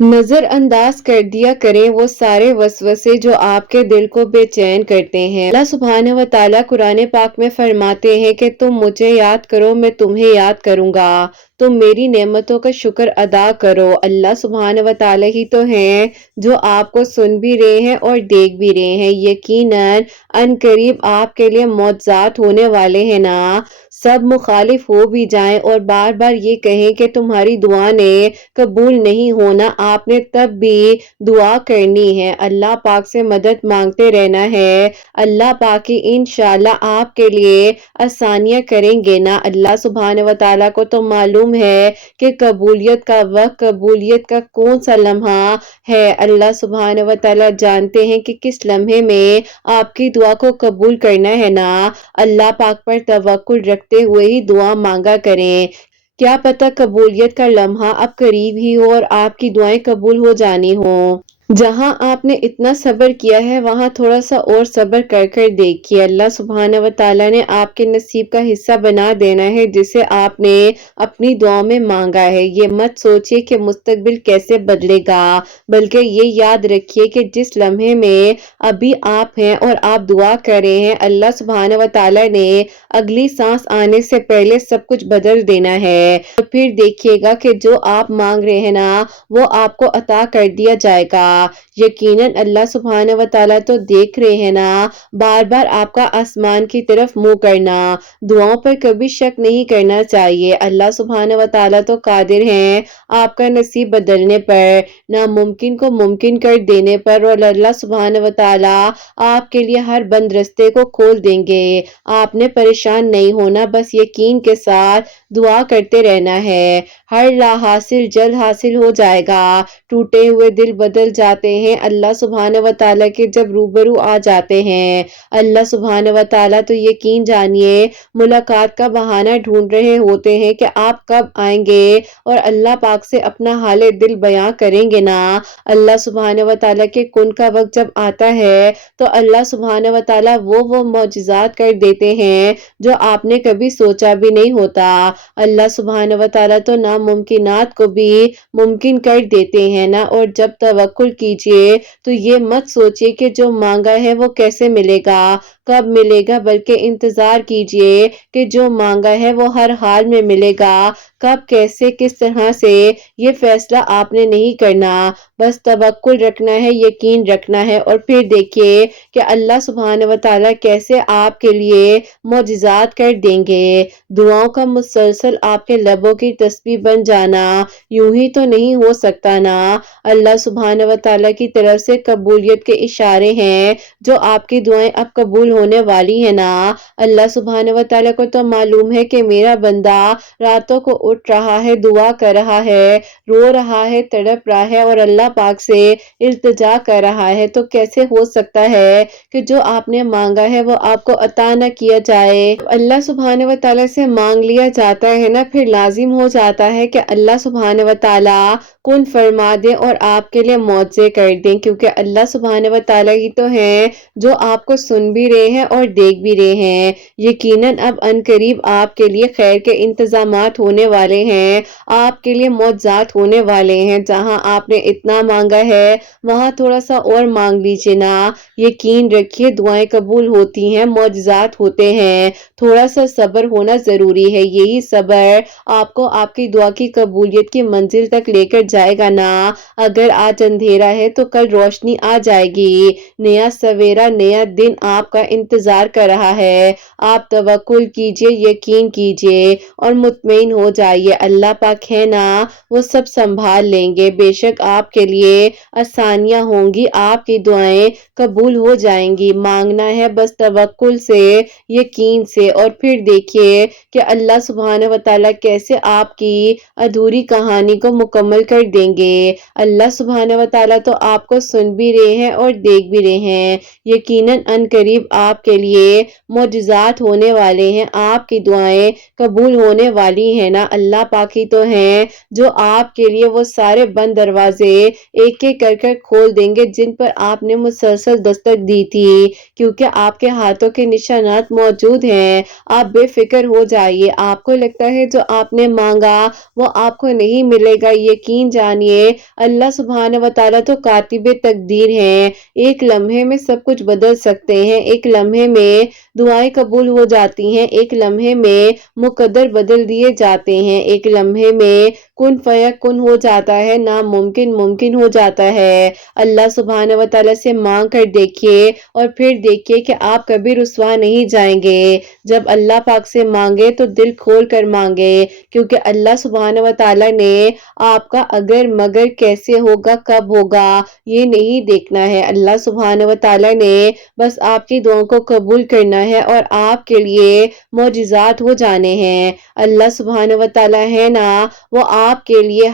نظر انداز کر دیا کریں وہ سارے وسوسے جو آپ کے دل کو بے چین کرتے ہیں۔ اللہ سبحانہ و تعالیٰ قرآن پاک میں فرماتے ہیں کہ تم مجھے یاد کرو میں تمہیں یاد کروں گا، تم میری نعمتوں کا شکر ادا کرو۔ اللہ سبحانہ و تعالیٰ ہی تو ہیں جو آپ کو سن بھی رہے ہیں اور دیکھ بھی رہے ہیں۔ یقیناً ان قریب آپ کے لیے معجزات ہونے والے ہیں نا۔ سب مخالف ہو بھی جائیں اور بار بار یہ کہیں کہ تمہاری دعا نے قبول نہیں ہونا، آپ نے تب بھی دعا کرنی ہے، اللہ پاک سے مدد مانگتے رہنا ہے۔ اللہ پاک ہی انشاءاللہ آپ کے لیے آسانیاں کریں گے نا۔ اللہ سبحانہ و تعالیٰ کو تو معلوم ہے کہ قبولیت کا وقت، قبولیت کا کون سا لمحہ ہے۔ اللہ سبحانہ و تعالیٰ جانتے ہیں کہ کس لمحے میں آپ کی دعا کو قبول کرنا ہے نا۔ اللہ پاک پر توکل رکھتے ہوئے ہی دعا مانگا کریں، کیا پتہ قبولیت کا لمحہ اب قریب ہی ہو اور آپ کی دعائیں قبول ہو جانی ہوں۔ جہاں آپ نے اتنا صبر کیا ہے وہاں تھوڑا سا اور صبر کر کر دیکھیے، اللہ سبحانہ و تعالیٰ نے آپ کے نصیب کا حصہ بنا دینا ہے جسے آپ نے اپنی دعاؤں میں مانگا ہے۔ یہ مت سوچیے کہ مستقبل کیسے بدلے گا، بلکہ یہ یاد رکھیے کہ جس لمحے میں ابھی آپ ہیں اور آپ دعا کر رہے ہیں، اللہ سبحانہ و تعالیٰ نے اگلی سانس آنے سے پہلے سب کچھ بدل دینا ہے۔ تو پھر دیکھیے گا کہ جو آپ مانگ رہے ہیں نا وہ آپ کو عطا کر دیا جائے گا۔ یقیناً اللہ سبحانہ و تعالیٰ تو دیکھ رہے ہیں نا، بار بار آپ کا آسمان کی طرف منہ کرنا، دعاؤں پر کبھی شک نہیں کرنا چاہیے۔ اللہ سبحانہ و تعالیٰ تو قادر ہیں آپ کا نصیب بدلنے پر، ناممکن کو ممکن کر دینے پر، اور اللہ سبحانہ و تعالیٰ آپ کے لیے ہر بند رستے کو کھول دیں گے۔ آپ نے پریشان نہیں ہونا، بس یقین کے ساتھ دعا کرتے رہنا ہے۔ ہر لا حاصل جلد حاصل ہو جائے گا۔ ٹوٹے ہوئے دل بدل جاتے ہیں اللہ سبحانہ و تعالیٰ کے جب روبرو آ جاتے ہیں۔ اللہ سبحانہ و تعالیٰ تو یقین جانیے ملاقات کا بہانہ ڈھونڈ رہے ہوتے ہیں کہ آپ کب آئیں گے اور اللہ پاک سے اپنا حال دل بیان کریں گے نا۔ اللہ سبحانہ و تعالیٰ کے کن کا وقت جب آتا ہے تو اللہ سبحانہ و تعالیٰ وہ معجزات کر دیتے ہیں جو آپ نے کبھی سوچا بھی نہیں ہوتا۔ اللہ سبحانہ و تعالیٰ تو ناممکنات کو بھی ممکن کر دیتے ہیں نا۔ اور جب توکل کیجئے تو یہ مت سوچئے کہ جو مانگا ہے وہ کیسے ملے گا، کب ملے گا، بلکہ انتظار کیجئے کہ جو مانگا ہے وہ ہر حال میں ملے گا۔ کب، کیسے، کس طرح سے، یہ فیصلہ آپ نے نہیں کرنا، بس توکل رکھنا ہے، یقین رکھنا ہے، اور پھر دیکھیے کہ اللہ سبحانہ و تعالیٰ کیسے آپ کے لیے معجزات کر دیں گے۔ دعاؤں کا مسلسل آپ کے لبوں کی تسبیح بن جانا یوں ہی تو نہیں ہو سکتا نا۔ اللہ سبحانہ و تعالیٰ کی طرف سے قبولیت کے اشارے ہیں جو آپ کی دعائیں اب قبول ہونے والی ہیں نا۔ اللہ سبحانہ و تعالیٰ کو تو معلوم ہے کہ میرا بندہ راتوں کو اٹھ رہا ہے، دعا کر رہا ہے، رو رہا ہے، تڑپ رہا ہے اور اللہ پاک سے التجا کر رہا ہے، تو کیسے ہو سکتا ہے کہ جو آپ نے مانگا ہے وہ آپ کو عطا نہ کیا جائے۔ اللہ سبحانہ و تعالیٰ سے مانگ لیا جاتا ہے نا، پھر لازم ہو جاتا ہے کہ اللہ سبحانہ و تعالیٰ کن فرما دیں اور آپ کے لیے معجزے کر دیں، کیونکہ اللہ سبحانہ و تعالیٰ ہی تو ہیں جو آپ کو سن بھی رہے ہیں اور دیکھ بھی رہے ہیں۔ یقیناً اب ان قریب آپ کے لیے خیر کے انتظامات ہونے والے ہیں، آپ کے لیے معجزات ہونے والے ہیں۔ جہاں آپ نے اتنا مانگا ہے وہاں تھوڑا سا اور مانگ لیجیے نا۔ یقین رکھیے دعائیں قبول ہوتی ہیں، معجزات ہوتے ہیں، تھوڑا سا صبر ہونا ضروری ہے۔ یہی صبر آپ کو آپ کی دعا کی قبولیت کی منزل تک لے کر جائے گا نا۔ اگر آج اندھیرا ہے تو کل روشنی آ جائے گی، نیا سویرا، نیا دن آپ کا انتظار کر رہا ہے۔ آپ توکل کیجئے، یقین کیجئے اور مطمئن ہو جائیے، اللہ پاک ہے نا، وہ سب سنبھال لیں گے۔ بے شک آپ کے لیے آسانیاں ہوں گی، آپ کی دعائیں قبول ہو جائیں گی۔ مانگنا ہے بس توکل سے، یقین سے، اور پھر دیکھیے کہ اللہ سبحانہ و تعالیٰ کیسے آپ کی ادھوری کہانی کو مکمل کر دیں گے۔ اللہ سبحانہ و تعالیٰ تو آپ کو سن بھی رہے ہیں اور دیکھ بھی رہے ہیں۔ یقیناً ان قریب آپ کے لیے معجزات ہونے والے ہیں، آپ کی دعائیں قبول ہونے والی ہیں نا۔ اللہ پاک ہی تو ہیں جو آپ کے لیے وہ سارے بند دروازے ایک ایک کر کھول دیں گے جن پر آپ نے مسلسل دستک دی تھی، کیونکہ آپ کے ہاتھوں کے نشانات موجود ہیں۔ آپ بے فکر ہو جائیے، آپ کو لگتا ہے جو آپ نے مانگا وہ آپ کو نہیں ملے گا، یقین جانیے اللہ سبحانہ و تعالیٰ تو کاتب تقدیر ہیں، ایک لمحے میں سب کچھ بدل سکتے ہیں، ایک لمحے میں دعائیں قبول ہو جاتی ہیں، ایک لمحے میں مقدر بدل دیے جاتے ہیں، ایک لمحے میں کن فیکن ہو جاتا ہے، ناممکن ممکن ہو جاتا ہے۔ اللہ سبحانہ و تعالیٰ سے مانگ کر دیکھیے اور پھر دیکھیے کہ آپ کبھی رسوا نہیں جائیں گے۔ جب اللہ پاک سے مانگے تو دل کھول کر مانگے، کیونکہ اللہ سبحانہ و تعالیٰ نے آپ کا اگر مگر کیسے ہوگا کب ہوگا یہ نہیں دیکھنا ہے۔ اللہ سبحانہ و تعالیٰ نے بس آپ کی دعاؤں کو قبول کرنا ہے اور آپ کے لیے معجزات ہو جانے ہیں۔ اللہ سبحانہ و تعالیٰ ہے نا وہ آپ کے لیے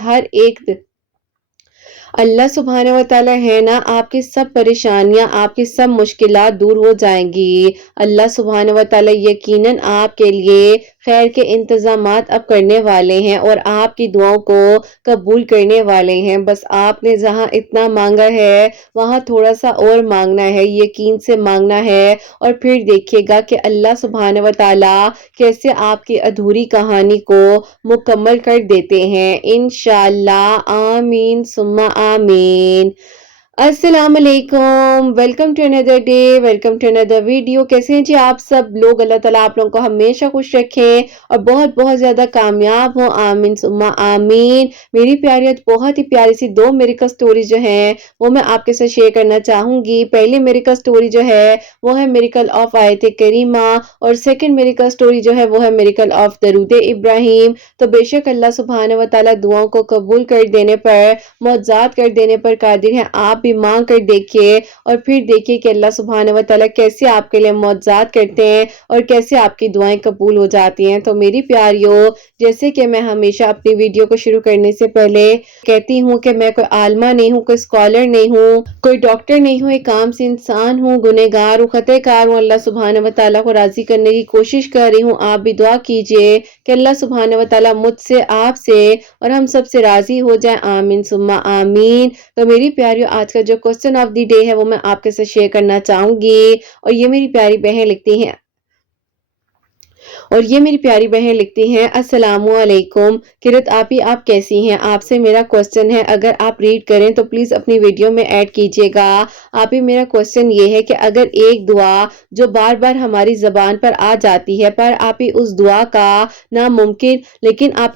اللہ سبحانہ و تعالیٰ ہے نا آپ کی سب پریشانیاں، آپ کی سب مشکلات دور ہو جائیں گی۔ اللہ سبحانہ و تعالیٰ یقیناً آپ کے لیے خیر کے انتظامات اب کرنے والے ہیں اور آپ کی دعاؤں کو قبول کرنے والے ہیں۔ بس آپ نے جہاں اتنا مانگا ہے وہاں تھوڑا سا اور مانگنا ہے، یقین سے مانگنا ہے، اور پھر دیکھیے گا کہ اللہ سبحانہ و تعالیٰ کیسے آپ کی ادھوری کہانی کو مکمل کر دیتے ہیں انشاءاللہ۔ آمین ثم آمین۔ السلام علیکم، welcome to another day, welcome to another video. کیسے ہیں جی آپ سب لوگ؟ اللہ تعالیٰ آپ لوگوں کو ہمیشہ خوش رکھیں اور بہت بہت زیادہ کامیاب ہوں، آمین ثم آمین۔ میری پیاریت بہت ہی پیاری سی دو میریکل سٹوری جو ہیں وہ میں آپ کے ساتھ شیئر کرنا چاہوں گی۔ پہلی میریکل سٹوری جو ہے وہ ہے میریکل آف آیت کریمہ، اور سیکنڈ میریکل سٹوری جو ہے وہ ہے میریکل آف درود ابراہیم۔ تو بے شک اللہ سبحانہ و تعالیٰ دعاؤں کو قبول کر دینے پر، معجزات کر دینے پر قادر ہیں۔ آپ بھی مانگ کر دیکھیے اور پھر دیکھیے کہ اللہ سبحانہ و تعالیٰ کیسے آپ کے لیے معجزات کرتے ہیں اور کیسے آپ کی دعائیں قبول ہو جاتی ہیں۔ تو میری پیاریوں، جیسے کہ میں ہمیشہ اپنی ویڈیو کو شروع کرنے سے پہلے کہتی ہوں کہ میں کوئی عالمہ نہیں ہوں، کوئی اسکالر نہیں ہوں، کوئی ڈاکٹر نہیں ہوں، ایک عام سی انسان ہوں، گنہگار ہوں، خطا کار ہوں۔ اللہ سبحانہ و تعالیٰ کو راضی کرنے کی کوشش کر رہی ہوں۔ آپ بھی دعا کیجئے کہ اللہ سبحانہ و تعالیٰ مجھ سے، آپ سے اور ہم سب سے راضی ہو جائیں، آمین ثم آمین۔ تو میری پیاریوں، آج کا جو کوسچن آف دی ڈے ہے وہ میں آپ کے ساتھ شیئر کرنا چاہوں گی، اور یہ میری پیاری بہن لکھتی ہیں السلام علیکم کرت آپی، آپ کیسی ہیں؟ آپ سے میرا کوسچن ہے، اگر آپ ریڈ کریں تو پلیز اپنی ویڈیو میں ایڈ کیجئے گا۔ آپی میرا کوسچن یہ ہے کہ اگر ایک دعا جو بار بار ہماری زبان پر آ جاتی ہے پر آپی اس دعا کا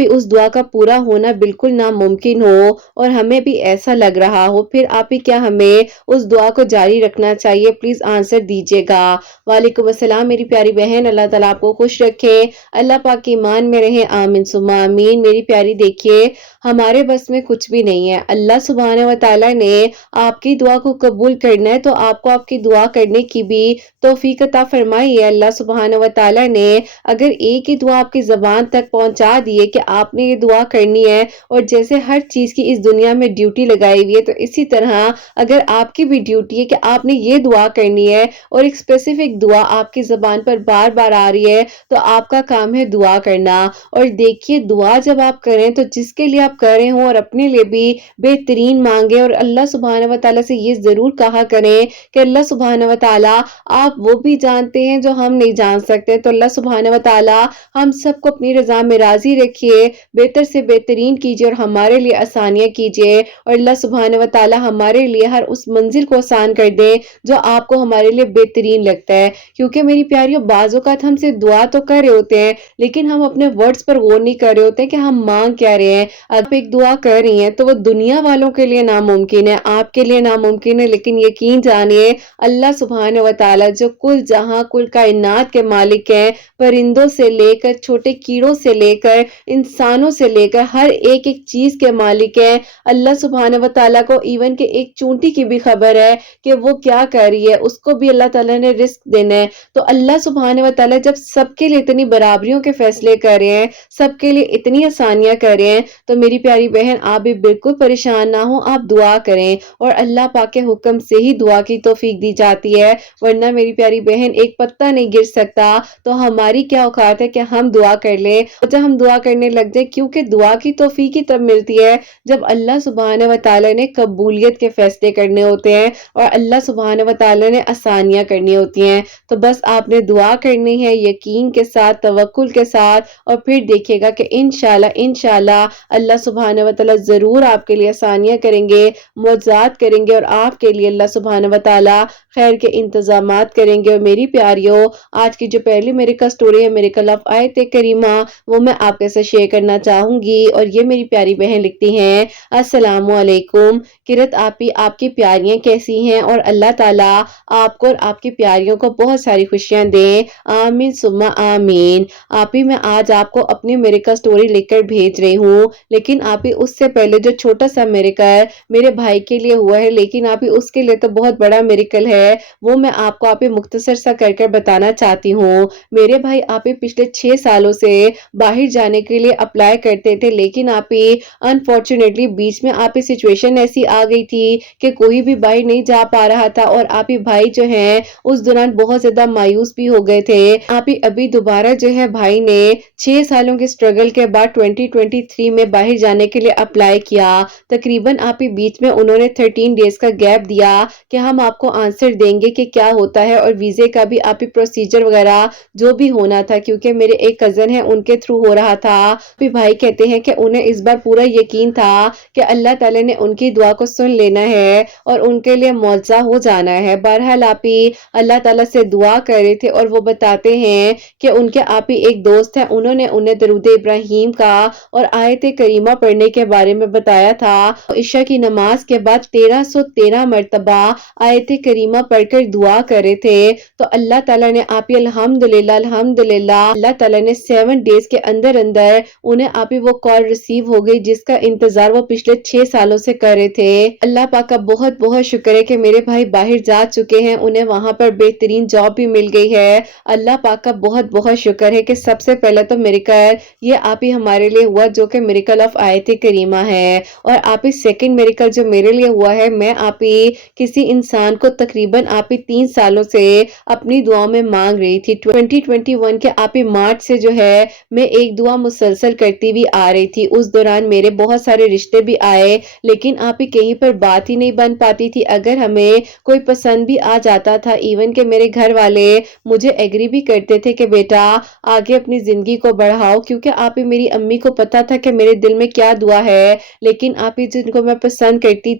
اس دعا کا پورا ہونا بالکل ناممکن ہو اور ہمیں بھی ایسا لگ رہا ہو، پھر آپی کیا ہمیں اس دعا کو جاری رکھنا چاہیے؟ پلیز آنسر دیجئے گا۔ وعلیکم السلام میری پیاری بہن، اللہ تعالیٰ آپ کو خوش رکھے، اللہ پاک کی ایمان میں رہیں، آمین ثم آمین۔ میری پیاری دیکھیے، ہمارے بس میں کچھ بھی نہیں ہے، اللہ سبحانہ و تعالیٰ نے آپ کی دعا کو قبول کرنا ہے تو آپ کو آپ کی دعا کرنے کی بھی توفیق عطا فرمائی ہے۔ اللہ سبحانہ و تعالیٰ نے اگر ایک ہی دعا آپ کی زبان تک پہنچا دیے کہ آپ نے یہ دعا کرنی ہے، اور جیسے ہر چیز کی اس دنیا میں ڈیوٹی لگائی ہوئی ہے تو اسی طرح اگر آپ کی بھی ڈیوٹی ہے کہ آپ نے یہ دعا کرنی ہے اور ایک اسپیسیفک دعا آپ کی زبان پر بار بار آ رہی ہے تو آپ کا کام ہے دعا کرنا۔ اور دیکھیے دعا جب آپ کریں تو جس کے لیے آپ کر رہے ہوں اور اپنے لیے بھی بہترین مانگے، اور اللہ سبحانہ و تعالیٰ سے یہ ضرور کہا کریں کہ اللہ سبحانہ و تعالیٰ آپ وہ بھی جانتے ہیں جو ہم نہیں جان سکتے، تو اللہ سبحانہ و تعالیٰ ہم سب کو اپنی رضا میں راضی رکھیے، بہتر سے بہترین کیجئے اور ہمارے لیے آسانیاں کیجئے، اور اللہ سبحانہ و تعالیٰ ہمارے لیے ہر اس منزل کو آسان کر دے جو آپ کو ہمارے لیے بہترین لگتا ہے۔ کیونکہ میری پیاریوں، بعض اوقات ہم سے دعا تو کر رہے ہوتے ہیں لیکن ہم اپنے ورڈز پر غور نہیں کر رہے ہوتے کہ ہم مانگ کیا رہے ہیں۔ آپ ایک دعا کر رہی ہیں تو وہ دنیا والوں کے لیے ناممکن ہے، آپ کے لیے ناممکن ہے، لیکن یقین جانیے اللہ سبحانہ و تعالیٰ جو کل جہاں کل کائنات کے مالک ہیں، پرندوں سے لے کر چھوٹے کیڑوں سے لے کر انسانوں سے لے کر ہر ایک ایک چیز کے مالک ہیں، اللہ سبحانہ و تعالیٰ کو ایون کہ ایک چونٹی کی بھی خبر ہے کہ وہ کیا کر رہی ہے، اس کو بھی اللہ تعالیٰ نے رزق دینا ہے۔ تو اللہ سبحانہ و تعالیٰ جب سب کے لیے اتنی برابریوں کے فیصلے کر رہے ہیں، سب کے لیے اتنی آسانیاں کر رہے ہیں، تو میری پیاری بہن آپ بھی بالکل پریشان نہ ہوں، آپ دعا کریں اور اللہ پاک کے حکم سے ہی دعا کی توفیق دی جاتی ہے، ورنہ میری پیاری بہن ایک پتا نہیں گر سکتا۔ تو ہماری کیا اوقات ہے کہ ہم دعا کر لیں، اور جب ہم دعا کرنے لگ جائیں، کیونکہ دعا کی توفیق ہی تب ملتی ہے جب اللہ سبحانہ و تعالی نے قبولیت کے فیصلے کرنے ہوتے ہیں اور اللہ سبحانہ و تعالی نے آسانیاں کرنی ہوتی ہیں۔ تو بس آپ نے دعا کرنی ہے یقین کے ساتھ، توکل کے ساتھ، اور پھر دیکھیے گا کہ انشاءاللہ اللہ سبحانہ و تعالی ضرور آپ کے لیے آسانیاں کریں گے، معجزات کریں گے، اور آپ کے لیے اللہ سبحانہ و تعالی خیر کے انتظامات کریں گے۔ اور میری پیاریوں، آج کی جو پہلی میریکل سٹوری ہے، میریکل آف آیت کریمہ، وہ میں آپ کے ساتھ شیئر کرنا چاہوں گی، اور یہ میری پیاری بہن لکھتی ہیں، السلام علیکم کرت آپی، آپ کی پیاریاں کیسی ہیں؟ اور اللہ تعالیٰ آپ کو اور آپ کی پیاریوں کو بہت ساری خوشیاں دیں، آمین ثم آمین۔ آپی میں آج آپ کو اپنی میریکل سٹوری لکھ کر بھیج رہی ہوں، لیکن آپی اس سے پہلے جو چھوٹا سا میریکل میرے بھائی کے لیے ہوا ہے، لیکن آپی اس کے لیے تو بہت بڑا میریکل ہے، وہ میں آپ کو آپی مختصر سا کر بتانا چاہتی ہوں۔ میرے بھائی آپی پچھلے 6 سالوں سے باہر جانے کے لیے اپلائی کرتے تھے، لیکن آپی انفارچونیٹلی بیچ میں آپی سچویشن ایسی آ گئی تھی کہ کوئی بھی باہر نہیں جا پا رہا تھا، اور آپی بھائی جو ہیں اس دوران بہت زیادہ مایوس بھی ہو گئے تھے۔ آپی ابھی دوبارہ جو ہے بھائی نے 6 سالوں کے سٹرگل کے بعد 2023 میں باہر جانے کے لیے اپلائی کیا۔ تقریباً آپی بیچ میں انہوں نے 13 ڈیز کا گیپ دیا کہ ہم آپ کو آنسر دیں گے کہ کیا ہوتا ہے، اور ویزے کا بھی آپی پروسیجر وغیرہ جو بھی ہونا تھا، کیونکہ میرے ایک کزن ہے ان کے تھرو ہو رہا تھا۔ آپی بھائی کہتے ہیں کہ انہیں اس بار پورا یقین تھا کہ اللہ تعالیٰ نے ان کی دعا کو سن لینا ہے اور ان کے لیے معجزہ ہو جانا ہے۔ بہرحال آپی اللہ تعالیٰ سے دعا کر رہے تھے، اور وہ بتاتے ہیں کہ ان کے آپی ایک دوست ہیں، انہوں نے انہیں درود ابراہیم کا اور آیت کریمہ پڑھنے کے بارے میں بتایا تھا۔ عشاء کی نماز کے بعد 1313 مرتبہ آیت کریمہ پڑھ کر دعا کر رہے تھے، تو اللہ تعالیٰ نے آپی الحمدللہ اللہ تعالیٰ نے 7 ڈیز کے اندر انہیں آپی وہ کال ریسیو ہو گئی جس کا انتظار وہ پچھلے 6 سالوں سے کر رہے تھے۔ اللہ پاک کا بہت بہت شکر ہے کہ میرے بھائی باہر جا چکے ہیں، انہیں وہاں پر بہترین جاب بھی مل گئی ہے۔ اللہ پاک کا بہت بہت شکر ہے کہ سب سے پہلے تو میریکل یہ آپی ہمارے لیے ہوا، جو کہ میریکل آف آیت کریمہ ہے، اور آپی سیکنڈ میریکل جو میرے لیے ہوا ہے، میں آپی کسی انسان کو تقریباً آپی 3 سالوں سے اپنی دعاؤں میں مانگ رہی تھی۔ 2021 کے آپی مارچ سے جو ہے میں ایک دعا مسلسل کرتی بھی آ رہی تھی، اس دوران میرے بہت سارے رشتے بھی آئے، لیکن آپی کہیں پر بات ہی نہیں بن پاتی تھی۔ اگر ہمیں کوئی پسند بھی آ جاتا تھا، ایون کہ میرے گھر والے مجھے ایگری بھی کرتے تھے کہ بیٹا آگے اپنی زندگی کو بڑھاؤ، کیونکہ آپی میری امی کو پتا تھا کہ میرے دل میں کیا دعا ہے، لیکن آپی جن کو میں پسند کرتی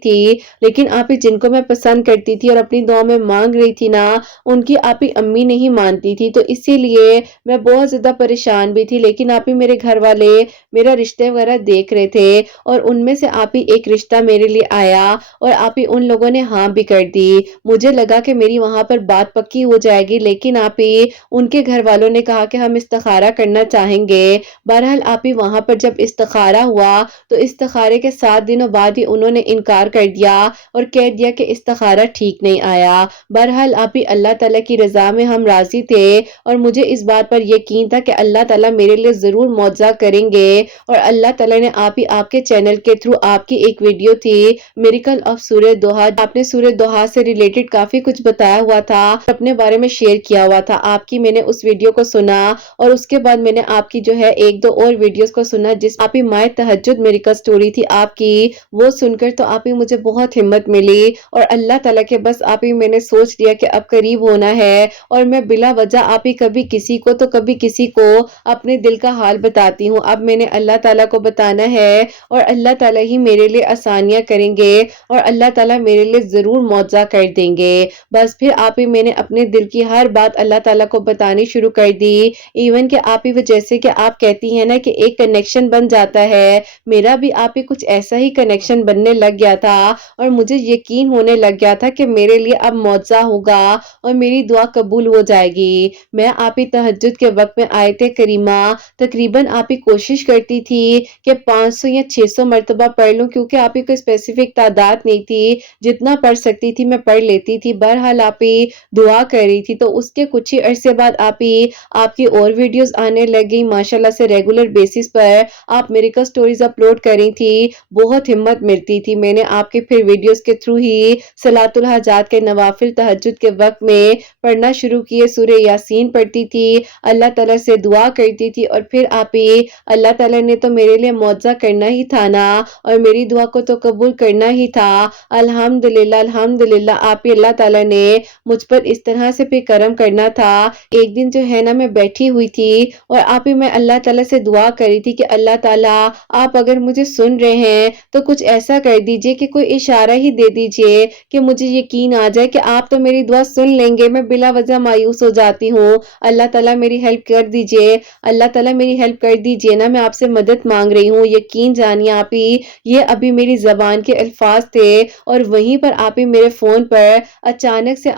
تھی اور اپنی دعا میں مانگ رہی تھی نا، ان کی آپی امی نہیں مانتی تھی، تو اسی لیے میں بہت زیادہ پریشان بھی تھی۔ لیکن آپی میرے گھر والے میرا رشتے وغیرہ دیکھ رہے تھے، اور ان میں سے آپی ایک رشتہ میرے لیے آیا، اور آپی ان لوگوں نے ہاں بھی کر دی۔ مجھے لگا کہ میری وہاں پر بات پکی ہو جائے گی، لیکن آپی ان کے گھر والوں نے کہا کہ ہم استخارہ کرنا چاہیں گے۔ بہرحال آپی وہاں پر جب استخارہ ہوا تو استخارے کے 7 دنوں بعد ہی انہوں نے انکار کر دیا اور کہہ دیا کہ استخارہ ٹھیک نہیں آیا۔ بہرحال آپی اللہ تعالیٰ کی رضا میں ہم راضی تھے، اور مجھے اس بات پر یقین تھا کہ اللہ تعالیٰ میرے لیے ضرور معجزہ کریں گے، اور اللہ تعالیٰ نے آپ کے چینل کے تھرو آپ کی ایک ویڈیو تھی میریکل آف سورہ دوحہ، آپ نے سورہ دوحہ سے ریلیٹڈ کافی کچھ بتایا ہوا تھا، اپنے بارے میں شیئر کیا ہوا تھا، آپ کی میں نے اس ویڈیو کو سنا، اور اس کے بعد میں نے آپ کی جو ہے 1-2 اور ویڈیوز کو سنا جس آپ ہی مائے تہجد میریکل سٹوری تھی آپ کی، وہ سن کر تو آپ ہی مجھے بہت ہمت ملی، اور اللہ تعالیٰ کے بس آپ ہی میں نے سوچ لیا کہ اب قریب ہونا ہے، اور میں بلا وجہ آپ ہی کبھی کسی کو تو کبھی کسی کو اپنے دل کا حال بتاتی ہوں۔ اب میں نے اللہ تعالیٰ کو بتانا ہے، اور اللہ تعالیٰ ہی میرے لیے آسانیاں کریں گے، اور اللہ تعالیٰ میرے لیے ضرور معجزہ کر دیں گے۔ بس پھر آپ ہی میں نے اپنے دل کی ہر بات اللہ تعالیٰ کو بتانی شروع کر دی، ایون کہ آپ ہی جیسے کہ آپ کہتی ہیں نا کہ ایک کنیکشن بن جاتا ہے، میرا بھی آپ ہی کچھ ایسا ہی کنیکشن بننے لگ گیا تھا، اور مجھے یقین ہونے لگ گیا تھا کہ میرے لیے اب معجزہ ہوگا اور میری دعا قبول ہو جائے گی۔ میں آپ ہی تہجد کے وقت میں آیت کریمہ تقریباً آپ ہی کوشش کرتی تھی کہ 500 یا 600 مرتبہ پڑھ لوں، کیونکہ آپ ہی کوئی اسپیسیفک تعداد نہیں تھی، جتنا پڑھ سکتی تھی میں پڑھ لیتی تھی۔ بہرحال آپ ہی دعا کر رہی تھی، تو اس کے کچھ ہی عرصے بعد آپ ہی آپ کی اور ویڈیوز آنے لگ گئی ماشاءاللہ سے ریگولر بیسس پر آپ میریکل سٹوریز اپلوڈ کری تھی، بہت ہمت ملتی تھی۔ میں نے آپ کے پھر ویڈیوز کے تھرو ہی صلاۃ الحاجات کے نوافل تہجد کے وقت میں پڑھنا شروع کیے، سورہ یاسین پڑھتی تھی، اللہ تعالیٰ سے دعا کرتی تھی، اور پھر آپ ہی اللہ تعالیٰ نے تو میرے لیے معجزہ کرنا ہی تھا نا، اور میری دعا کو تو قبول کرنا ہی تھا۔ الحمدللہ الحمدللہ، آپ ہی اللہ تعالیٰ نے مجھ پر اس طرح سے پہ کرم کرنا تھا۔ ایک دن جو ہے نا میں بیٹھی ہوئی تھی اور آپ ہی میں اللہ تعالیٰ سے دعا کری تھی کہ اللہ تعالیٰ آپ اگر مجھے سن رہے ہیں تو کچھ ایسا کر دیجئے کہ کوئی اشارہ ہی دے دیجئے کہ مجھے یقین آ جائے کہ آپ تو میری دعا سن لیں گے، میں بلا وجہ مایوس ہو جاتی ہوں۔ اللہ تعالیٰ میری ہیلپ کر دیجئے، اللہ تعالیٰ میری ہیلپ کر دیجئے نا، میں آپ سے مدد مانگ رہی ہوں۔ یقین جانیے آپ ہی یہ ابھی میری زبان کے الفاظ تھے، اور وہیں پر آپ ہی میرے فون پر اچانک سے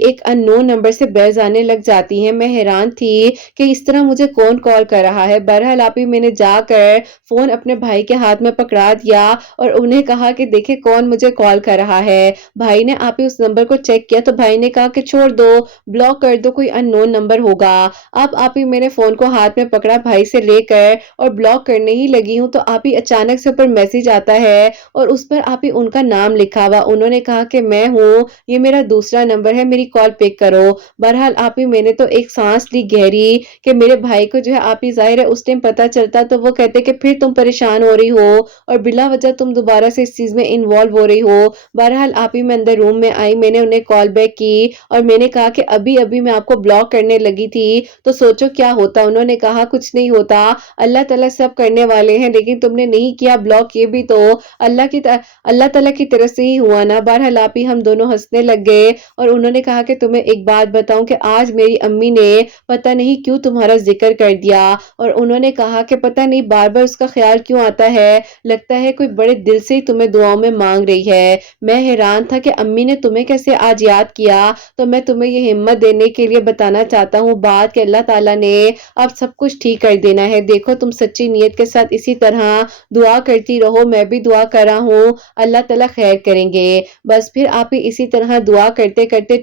ایک ان نون نمبر سے بیلز آنے لگ جاتی ہیں۔ میں حیران تھی کہ اس طرح مجھے کون کال کر رہا ہے۔ بہرحال آپ ہی میں نے جا کر فون اپنے بھائی کے ہاتھ میں پکڑا دیا اور انہیں کہا کہ دیکھیں کون مجھے کال کر رہا ہے۔ بھائی نے آپ ہی اس نمبر کو چیک کیا تو بھائی نے کہا کہ چھوڑ دو، بلاک کر دو، کوئی ان نون نمبر ہوگا۔ اب آپ ہی میں نے فون کو ہاتھ میں پکڑا بھائی سے لے کر اور بلاک کرنے ہی لگی ہوں تو آپ ہی اچانک سے اوپر میسج آتا ہے اور اس پر آپ ہی ان کا نام لکھا ہوا۔ انہوں نے کہا کہ میں ہوں، یہ میرا دوسرا نمبر ہے، میری کال پک کرو۔ بہرحال آپ ہی میں نے تو ایک سانس لی گہری کہ میرے بھائی کو جو ہے آپ ہی ظاہر ہے اس ٹائم پتہ چلتا تو وہ کہتے کہ پھر تم پریشان ہو رہی ہو اور بلا وجہ تم دوبارہ سے اس چیز میں انوالو ہو رہی ہو۔ بہرحال آپ ہی میں اندر روم میں آئی، میں نے انہیں کال بیک کی اور میں نے کہا کہ ابھی میں آپ کو بلاک کرنے لگی تھی تو سوچو کیا ہوتا۔ انہوں نے کہا کچھ نہیں ہوتا، اللہ تعالیٰ سب کرنے والے ہیں، لیکن تم نے نہیں کیا بلاک، یہ بھی تو اللہ تعالیٰ کی طرف سے ہی ہوا نا۔ بہرحال آپ ہی ہم دونوں ہنسنے لگ گئے اور انہوں نے کہا کہ تمہیں ایک بات بتاؤں کہ آج میری امی نے پتہ نہیں کیوں تمہارا ذکر کر دیا، اور انہوں نے کہا کہ پتہ نہیں بار بار اس کا خیال کیوں آتا ہے، لگتا ہے کوئی بڑے دل سے ہی تمہیں دعاؤں میں مانگ رہی ہے۔ میں حیران تھا کہ امی نے تمہیں کیسے آج یاد کیا، تو میں تمہیں یہ ہمت دینے کے لیے بتانا چاہتا ہوں بات کہ اللہ تعالیٰ نے اب سب کچھ ٹھیک کر دینا ہے۔ دیکھو تم سچی نیت کے ساتھ اسی طرح دعا کرتی رہو، میں بھی دعا کر رہا ہوں، اللہ تعالیٰ خیر کریں گے۔ بس پھر آپ ہی اسی طرح دعا کرتے کرتے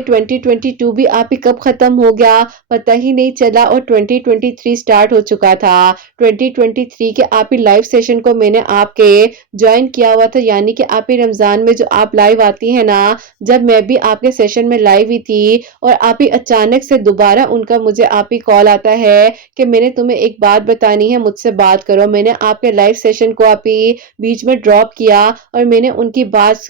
2022 بھی آپ ہی کب ختم ہو گیا پتہ ہی نہیں چلا اور 2023 سٹارٹ ہو چکا تھا۔ 2023 کے آپ ہی لائیو سیشن کو میں نے آپ کے جوائن کیا ہوا تھا، یعنی کہ آپ ہی رمضان میں جو آپ لائیو آتی ہیں نا، جب میں بھی آپ کے سیشن میں لائیو ہی تھی اور آپ ہی اچانک سے دوبارہ ان کا مجھے آپ ہی کال آتا ہے کہ میں نے تمہیں ایک بات بتانی ہے، مجھ سے بات کرو۔ میں نے آپ کے لائیو سیشن کو آپ ہی بیچ میں ڈراپ کیا اور میں نے ان کی بات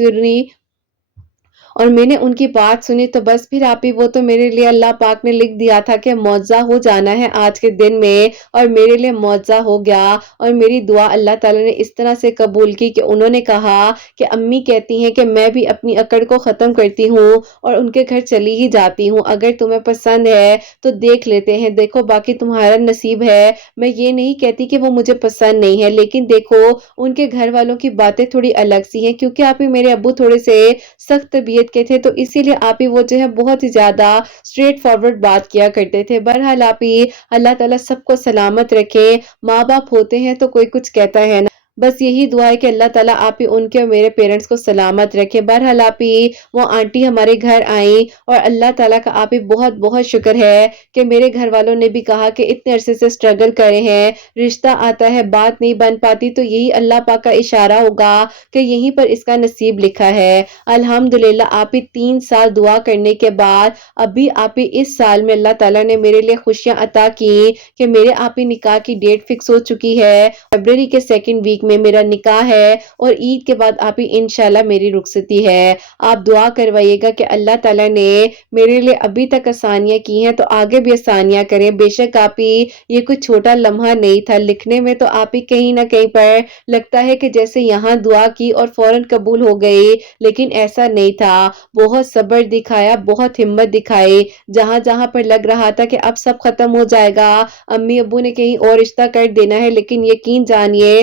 سنی تو بس پھر آپ ہی وہ تو میرے لیے اللہ پاک نے لکھ دیا تھا کہ معجزہ ہو جانا ہے آج کے دن میں، اور میرے لیے معجزہ ہو گیا اور میری دعا اللہ تعالیٰ نے اس طرح سے قبول کی کہ انہوں نے کہا کہ امی کہتی ہیں کہ میں بھی اپنی اکڑ کو ختم کرتی ہوں اور ان کے گھر چلی ہی جاتی ہوں، اگر تمہیں پسند ہے تو دیکھ لیتے ہیں، دیکھو باقی تمہارا نصیب ہے۔ میں یہ نہیں کہتی کہ وہ مجھے پسند نہیں ہے، لیکن دیکھو ان کے گھر والوں کی باتیں تھوڑی الگ سی ہیں، کیونکہ آپ ہی میرے ابو تھوڑے سے سخت طبیعت کے تھے تو اسی لیے آپ ہی وہ جو ہے بہت ہی زیادہ اسٹریٹ فارورڈ بات کیا کرتے تھے۔ بہرحال آپ ہی اللہ تعالیٰ سب کو سلامت رکھے، ماں باپ ہوتے ہیں تو کوئی کچھ کہتا ہے نا، بس یہی دعا ہے کہ اللہ تعالیٰ آپ ہی ان کے اور میرے پیرنٹس کو سلامت رکھے۔ بہرحال آپ ہی وہ آنٹی ہمارے گھر آئیں اور اللہ تعالیٰ کا آپ ہی بہت بہت شکر ہے کہ میرے گھر والوں نے بھی کہا کہ اتنے عرصے سے سٹرگل کرے ہیں، رشتہ آتا ہے بات نہیں بن پاتی تو یہی اللہ پاک کا اشارہ ہوگا کہ یہیں پر اس کا نصیب لکھا ہے۔ الحمدللہ آپ ہی 3 سال دعا کرنے کے بعد ابھی آپ ہی اس سال میں اللہ تعالیٰ نے میرے لیے خوشیاں عطا کی کہ میرے آپ ہی نکاح کی ڈیٹ فکس ہو چکی ہے، فیبروری کے 2 ویک میں میرا نکاح ہے اور عید کے بعد آپ ہی انشاءاللہ میری رخصتی ہے۔ آپ دعا کروائیے گا کہ اللہ تعالیٰ نے میرے لیے ابھی تک آسانیاں کی ہیں تو آگے بھی آسانیاں کریں۔ بے شک آپ ہی یہ کوئی چھوٹا لمحہ نہیں تھا، لکھنے میں تو آپ ہی کہیں نہ کہیں پر لگتا ہے کہ جیسے یہاں دعا کی اور فوراً قبول ہو گئی، لیکن ایسا نہیں تھا۔ بہت صبر دکھایا، بہت ہمت دکھائی، جہاں جہاں پر لگ رہا تھا کہ اب سب ختم ہو جائے گا، امی ابو نے کہیں اور رشتہ کر دینا ہے، لیکن یقین جانیے